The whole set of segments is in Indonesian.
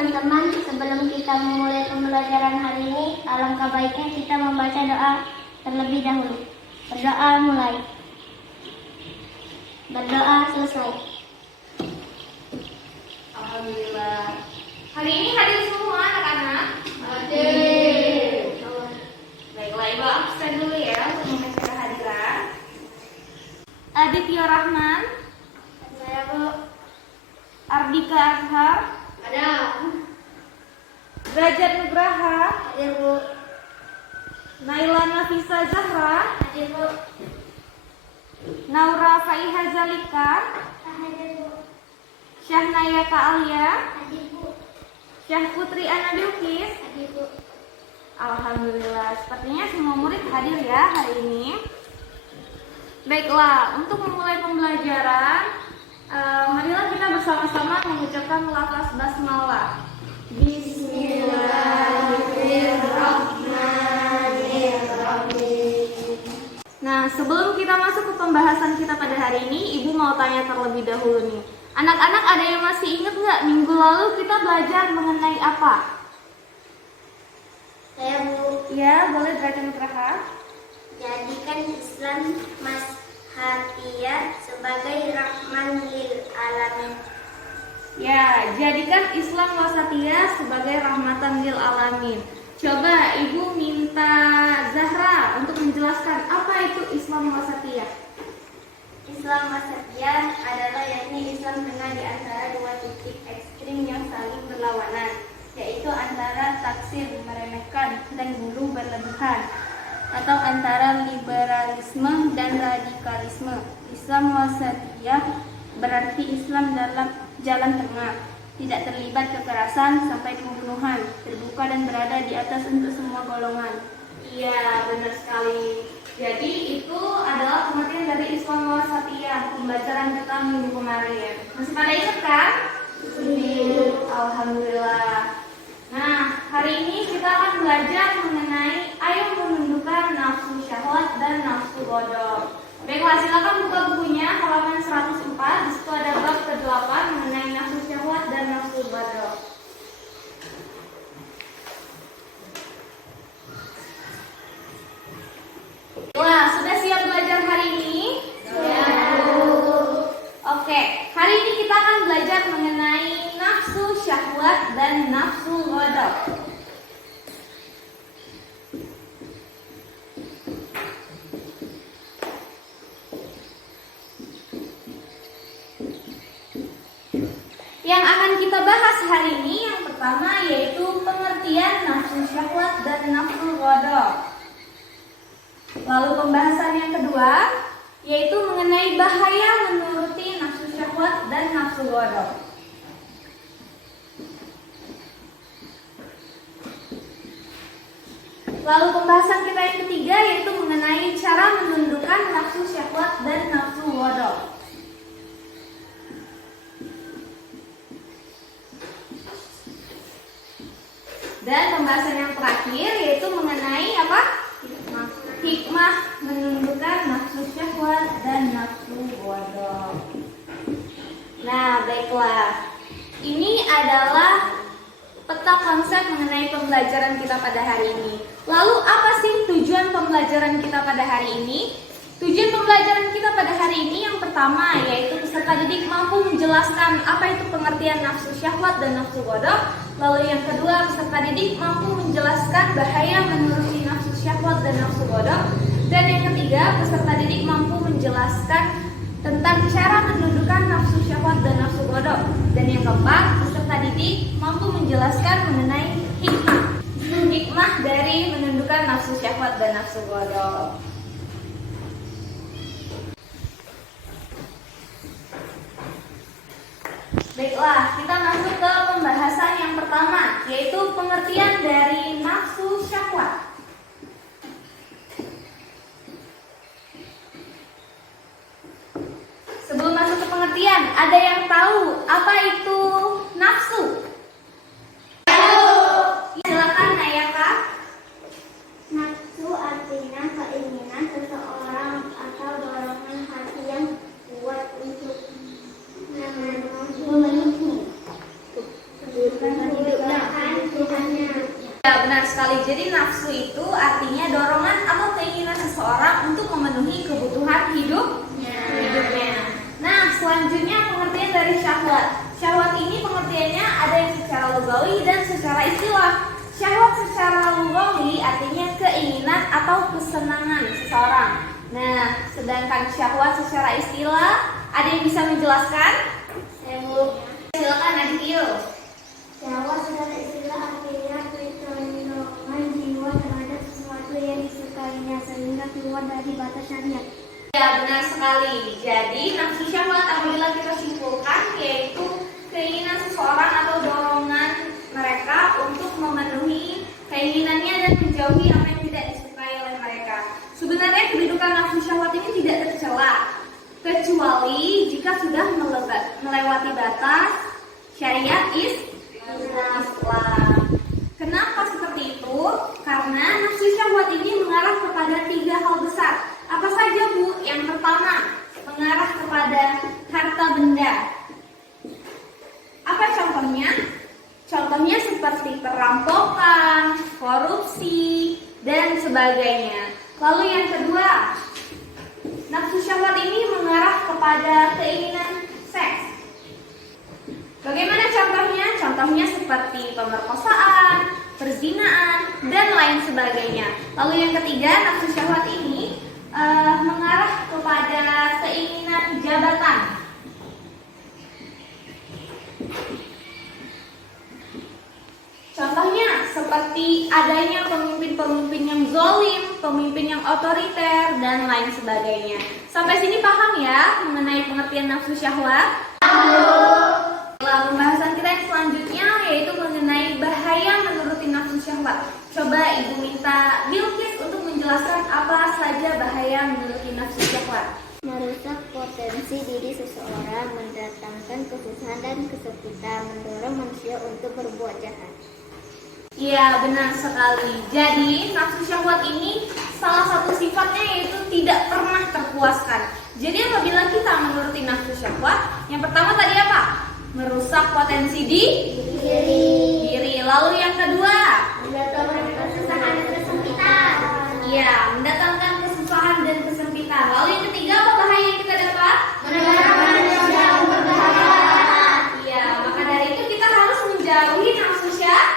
teman-teman, sebelum kita memulai pembelajaran hari ini, alangkah baiknya kita membaca doa terlebih dahulu. Berdoa mulai. Berdoa selesai. Alhamdulillah. Hari ini hadir semua anak-anak? Hadir. Baiklah, Ibu absen dulu ya untuk mengecek kehadiran. Aditya Rahman, Saya Bu. Ardika Azhar, Ada. Derajat Nugraha, Hadir Bu. Naila Nafisa Zahra, Hadir Bu. Naura Faiha Zalika, Hadir Bu. Syahnaya Kaalia, Hadir Bu. Syah Putri Ana Bilqis. Hadir Bu. Alhamdulillah, sepertinya semua murid hadir ya hari ini. Baiklah, untuk memulai pembelajaran, marilah kita bersama-sama mengucapkan lafaz basmalah. Bismillahirrahmanirrahim. Nah, sebelum kita masuk ke pembahasan kita pada hari ini, Ibu mau tanya terlebih dahulu nih. Anak-anak ada yang masih ingat nggak minggu lalu kita belajar mengenai apa? Saya Bu. Ya, boleh Derajat Nugraha. Jadikan Islam Mashatiyah sebagai rahman lil alamin. Ya, jadikan Islam wasatiyah sebagai rahmatan lil alamin. Coba Ibu minta Zahra untuk menjelaskan apa itu Islam wasatiyah. Islam Wasatiyah adalah yakni Islam tengah di antara dua titik ekstrim yang saling berlawanan, yaitu antara taksir meremehkan dan buruh berlebihan, atau antara liberalisme dan radikalisme. Islam Wasatiyah berarti Islam dalam jalan tengah, tidak terlibat kekerasan sampai pembunuhan, terbuka dan berada di atas untuk semua golongan. Iya, benar sekali. Jadi itu adalah pengertian dari Islam wasatiyah, pembelajaran kita minggu kemarin. Masih pada ingat kan? Alhamdulillah. Nah, hari ini kita akan belajar mengenai ayo menundukkan nafsu syahwat dan nafsu godok. Baiklah, silakan buka bukunya halaman 104. Di situ ada bab ke-8 mengenai nafsu syahwat dan nafsu godok. Wah, sudah siap belajar hari ini? Siap. Oke, hari ini kita akan belajar mengenai nafsu syahwat dan nafsu godok. Yang akan kita bahas hari ini yang pertama yaitu pengertian nafsu syahwat dan nafsu godok. Lalu pembahasan yang kedua yaitu mengenai bahaya menuruti nafsu syahwat dan nafsu godok. Lalu pembahasan kita yang ketiga yaitu mengenai cara menundukkan nafsu syahwat dan nafsu godok. Dan pembahasan yang terakhir yaitu mengenai apa? Hikmah menundukkan nafsu syahwat dan nafsu godok. Nah, baiklah. Ini adalah peta konsep mengenai pembelajaran kita pada hari ini. Lalu apa sih tujuan pembelajaran kita pada hari ini? Tujuan pembelajaran kita pada hari ini yang pertama yaitu peserta didik mampu menjelaskan apa itu pengertian nafsu syahwat dan nafsu godok. Lalu yang kedua, peserta didik mampu menjelaskan bahaya menuruti nafsu syahwat dan nafsu godok. Dan yang ketiga, peserta didik mampu menjelaskan tentang cara menundukkan nafsu syahwat dan nafsu godok. Dan yang keempat, peserta didik mampu menjelaskan mengenai hikmah dari menundukkan nafsu syahwat dan nafsu godok. Baiklah, kita masuk ke pembahasan yang pertama, yaitu pengertian dari nafsu syahwat. Sebelum masuk ke pengertian, ada yang tahu apa itu nafsu? Silakan Nayaka. Nafsu artinya keinginan seseorang atau dorongan hati yang kuat untuk memenuhi kebutuhan hidup. sekali. Jadi nafsu itu artinya dorongan atau keinginan seseorang untuk memenuhi kebutuhan hidupnya. Nah, selanjutnya pengertian dari syahwat. Syahwat ini pengertiannya ada yang secara lugawi dan secara istilah. Syahwat secara lugawi artinya keinginan atau kesenangan seseorang. Nah, sedangkan syahwat secara istilah, ada yang bisa menjelaskan? Silakan Adityo. Syahwat secara istilah artinya kecenderungan jiwa terhadap sesuatu yang disukainya sehingga keluar dari batas syariat. Ya, benar sekali. Jadi nafsu syahwat apabila kita simpulkan yaitu keinginan seseorang atau dorongan mereka untuk memenuhi keinginannya dan menjauhi apa yang tidak disukai oleh mereka. Sebenarnya kedudukan nafsu syahwat ini tidak tercela kecuali jika sudah melewati batas syariat Islam. Kenapa seperti itu? Karena nafsu syahwat ini mengarah kepada 3 hal besar. Apa saja, Bu? Yang pertama, mengarah kepada harta benda. Apa contohnya? Contohnya seperti perampokan, korupsi, dan sebagainya. Lalu yang kedua, nafsu syahwat ini mengarah kepada keinginan seks. Bagaimana contohnya? Contohnya seperti pemerkosaan, perzinaan, dan lain sebagainya. Lalu yang ketiga, nafsu syahwat ini mengarah kepada keinginan jabatan. Contohnya seperti adanya pemimpin-pemimpin yang zalim, pemimpin yang otoriter, dan lain sebagainya. Sampai sini paham ya mengenai pengertian nafsu syahwat? Pembahasan kita yang selanjutnya yaitu mengenai bahaya menuruti nafsu syahwat. Coba Ibu minta Bilkis untuk menjelaskan apa saja bahaya menuruti nafsu syahwat. Merusak potensi diri seseorang, mendatangkan kesusahan dan kesempitan, mendorong manusia untuk berbuat jahat. Iya, benar sekali. Jadi nafsu syahwat ini salah satu sifatnya yaitu tidak pernah terpuaskan. Jadi apabila kita menuruti nafsu syahwat, yang pertama tadi apa? Merusak potensi diri. Lalu yang kedua, Mendatangkan kesusahan dan kesempitan. iya, mendatangkan kesusahan dan kesempitan. Lalu yang ketiga, apa bahaya yang kita dapat? Mendorong manusia untuk berjahat. Iya, maka dari itu kita harus menjauhi nafsu syahwat.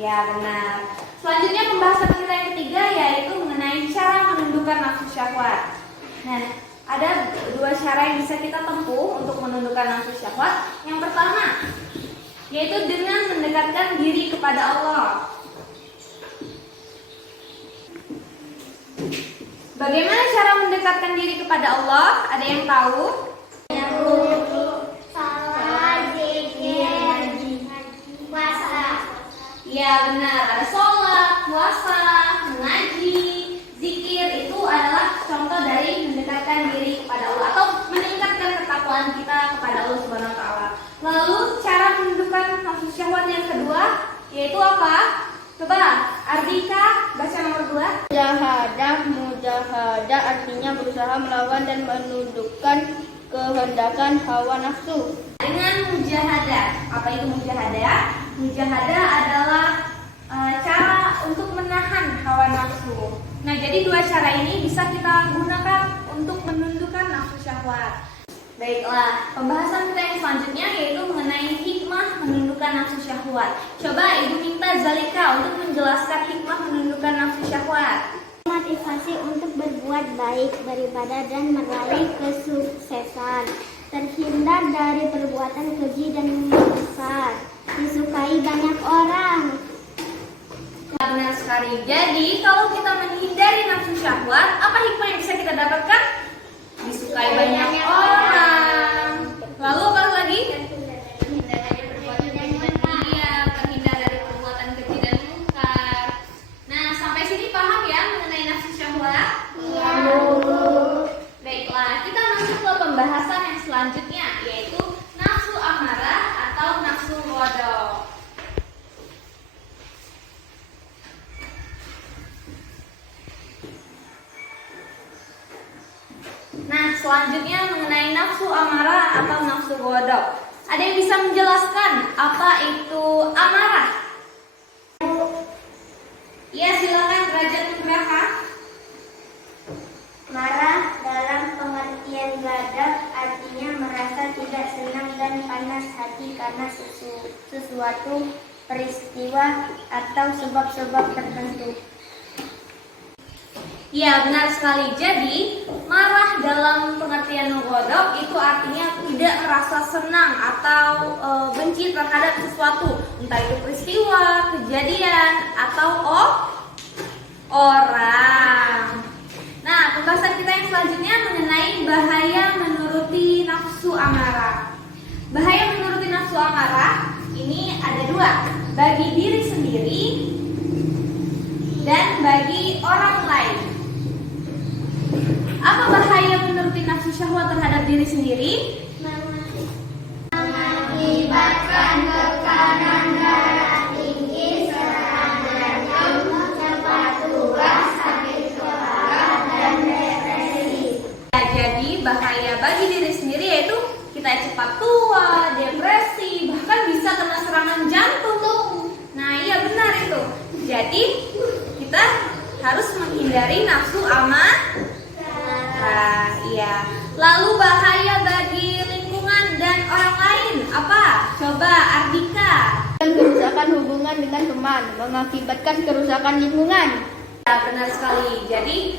Ya, benar. Selanjutnya pembahasan kita yang ketiga yaitu mengenai cara menundukkan nafsu syahwat. Nah, ada 2 cara yang bisa kita tempuh untuk menundukkan nafsu syahwat. Yang pertama, yaitu dengan mendekatkan diri kepada Allah. Bagaimana cara mendekatkan diri kepada Allah? Ada yang tahu? Salat, zikir, puasa. Ya, benar. Ada sholat, puasa, mengaji, zikir. Itu adalah contoh dari mendekatkan diri kepada Allah atau meningkatkan ketakwaan kita kepada Allah Subhanahu wa taala. Lalu cara menundukkan nafsu syahwat yang kedua yaitu apa? Coba Ardika baca nomor 2. Mujahadah artinya berusaha melawan dan menundukkan kehendakan hawa nafsu. Dengan mujahadah. Apa itu mujahadah? Mujahadah adalah cara untuk menahan hawa nafsu. Nah, jadi 2 cara ini bisa kita gunakan untuk menundukkan nafsu syahwat. Baiklah, pembahasan kita yang selanjutnya yaitu mengenai hikmah menundukkan nafsu syahwat. Coba Ibu minta Zalika untuk menjelaskan hikmah menundukkan nafsu syahwat. Motivasi untuk berbuat baik, beribadah dan meraih kesuksesan. Terhindar dari perbuatan keji dan besar. Disukai banyak orang. Ya, benar sekali. Jadi, kalau kita menghindari nafsu syahwat, apa hikmah yang bisa kita dapatkan? Disukai banyak orang. Lalu apa lagi? Iya, terhindar dari perbuatan keji dan munkar. Nah, sampai sini paham ya mengenai nafsu syahwat? Iya. Baiklah, kita masuk ke pembahasan yang selanjutnya yaitu nafsu amarah atau nafsu ghadab. Nah, selanjutnya mengenai nafsu amarah atau nafsu ghadab. Ada yang bisa menjelaskan apa itu amarah? Ya, silakan Derajat Nugraha. Marah dalam pengertian gadab artinya merasa tidak senang dan panas hati karena sesuatu peristiwa atau sebab-sebab tertentu. Ya, benar sekali. Jadi, marah dalam pengertian ghadab itu artinya tidak merasa senang atau benci terhadap sesuatu, entah itu peristiwa, kejadian, atau orang. Nah, pembahasan kita yang selanjutnya mengenai bahaya menuruti nafsu amarah. Bahaya menuruti nafsu amarah ini ada dua, bagi diri sendiri dan bagi orang lain. Apa bahaya menuruti nafsu syahwat terhadap diri sendiri? Mengakibatkan tekanan darah tinggi, serangan jantung, cepat tua, sakit kepala, dan depresi. Ya, jadi bahaya bagi diri sendiri yaitu kita cepat tua, depresi, bahkan bisa kena serangan jantung. Nah, iya benar itu. Jadi kita harus menghindari nafsu amarah. Iya. Lalu bahaya bagi lingkungan dan orang lain apa? Coba Ardika. Kerusakan hubungan dengan teman mengakibatkan kerusakan lingkungan. Ya, benar sekali. Jadi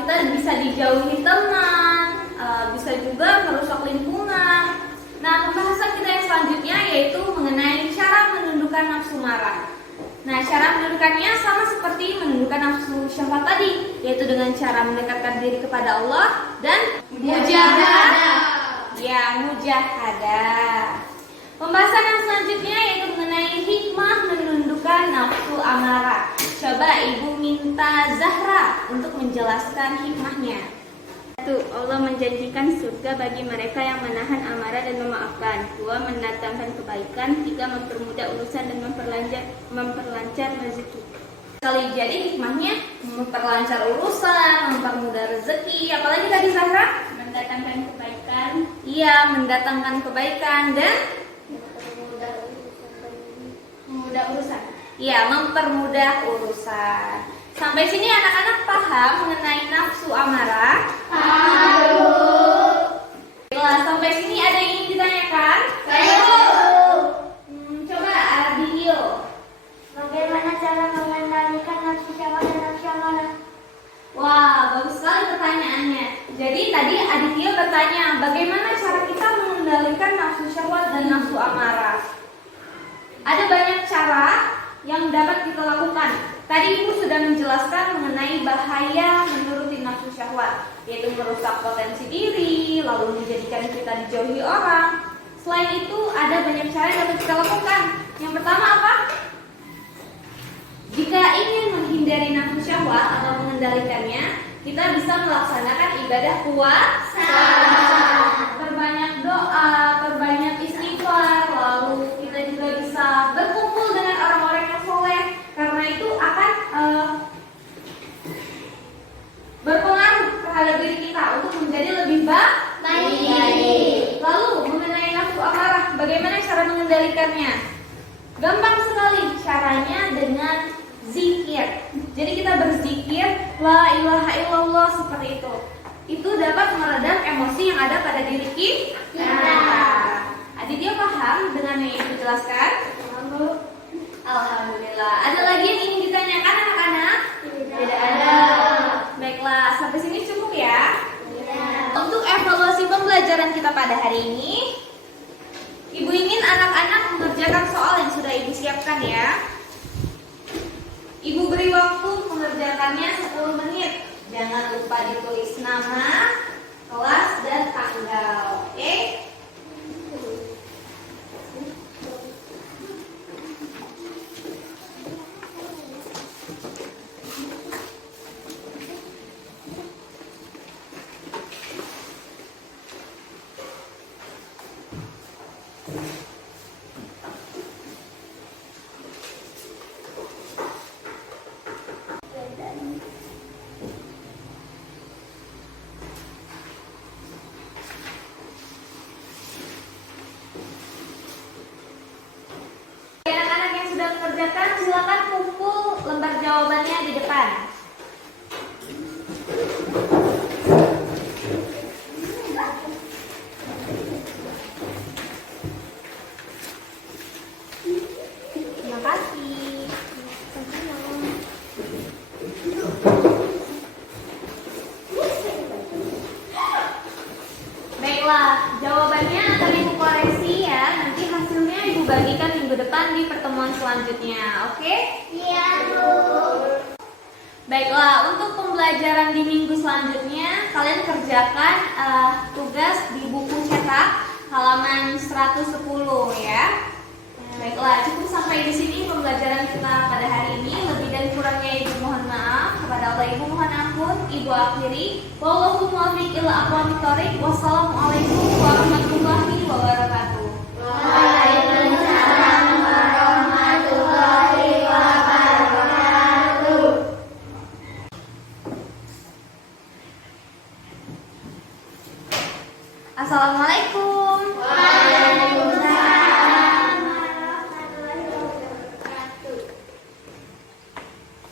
kita bisa dijauhi teman, bisa juga merusak lingkungan. Nah, pembahasan kita yang selanjutnya yaitu mengenai cara menundukkan nafsu marah. Nah, cara menundukkannya sama seperti menundukkan nafsu syahwat tadi, yaitu dengan cara mendekatkan diri kepada Allah dan mujahadah. Ya, mujahadah. Pembahasan yang selanjutnya yaitu mengenai hikmah menundukkan nafsu amarah. Coba Ibu minta Zahra untuk menjelaskan hikmahnya. 1. Allah menjanjikan surga bagi mereka yang menahan amarah dan memaafkan. 2. Mendatangkan kebaikan. 3. Mempermudah urusan dan memperlancar rezeki. Sekali jadi hikmahnya memperlancar urusan, mempermudah rezeki. Apalagi tadi Zahra? Mendatangkan kebaikan. Iya, mendatangkan kebaikan dan Mempermudah urusan. iya, mempermudah urusan. Sampai sini anak-anak paham mengenai nafsu amarah? Baiklah, sampai sini ada yang ingin ditanyakan? Coba Ardio. Bagaimana cara mengendalikan nafsu syahwat dan nafsu amarah? Wah, bagus sekali pertanyaannya. Jadi tadi Aditya bertanya, bagaimana cara kita mengendalikan nafsu syahwat dan nafsu amarah? Ada banyak cara yang dapat kita lakukan. Tadi Ibu sudah menjelaskan mengenai bahaya menuruti nafsu syahwat, yaitu merusak potensi diri, lalu menjadikan kita dijauhi orang. Selain itu, ada banyak cara yang dapat kita lakukan. Yang pertama apa? Jika ingin menghindari nafsu syahwat atau mengendalikannya, kita bisa melaksanakan ibadah puasa, perbanyak doa, perbanyak istighfar, lalu kita juga bisa berkumpul dengan orang-orang yang soleh, karena itu akan berpengaruh terhadap diri kita untuk menjadi lebih baik. Lalu mengenai nafsu amarah, bagaimana cara mengendalikannya? Gampang sekali caranya dengan zikir. Jadi kita berzikir la ilaha illallah seperti itu. Itu dapat meredam emosi yang ada pada diri kita. Aditya paham dengan yang Ibu jelaskan? Alhamdulillah. Ada lagi yang ingin ditanyakan anak-anak? Tidak ada. Baiklah, sampai sini cukup ya. Untuk evaluasi pembelajaran kita pada hari ini, Ibu ingin anak-anak mengerjakan soal yang sudah Ibu siapkan ya. Ibu beri waktu mengerjakannya 10 menit. Jangan lupa ditulis nama, kelas, dan tanggal. Oke? Baiklah, jawabannya akan Ibu koreksi ya. Nanti hasilnya Ibu bagikan minggu depan di pertemuan selanjutnya. Oke? Iya, Bu. Baiklah, untuk pembelajaran di minggu selanjutnya kalian kerjakan tugas di buku cetak halaman 110 ya. Baiklah, cukup sampai di sini pembelajaran kita pada hari ini. Lebih dan kurangnya Ibu mohon maaf. Kepada Allah Ibu mohon ampun. Ibu akhiri. Wallahu muwaffiq ila aqwamit thoriq. Wassalamualaikum warahmatullahi wabarakatuh. Waalaikumsalam warahmatullahi wabarakatuh. Assalamualaikum. Waalaikumsalam.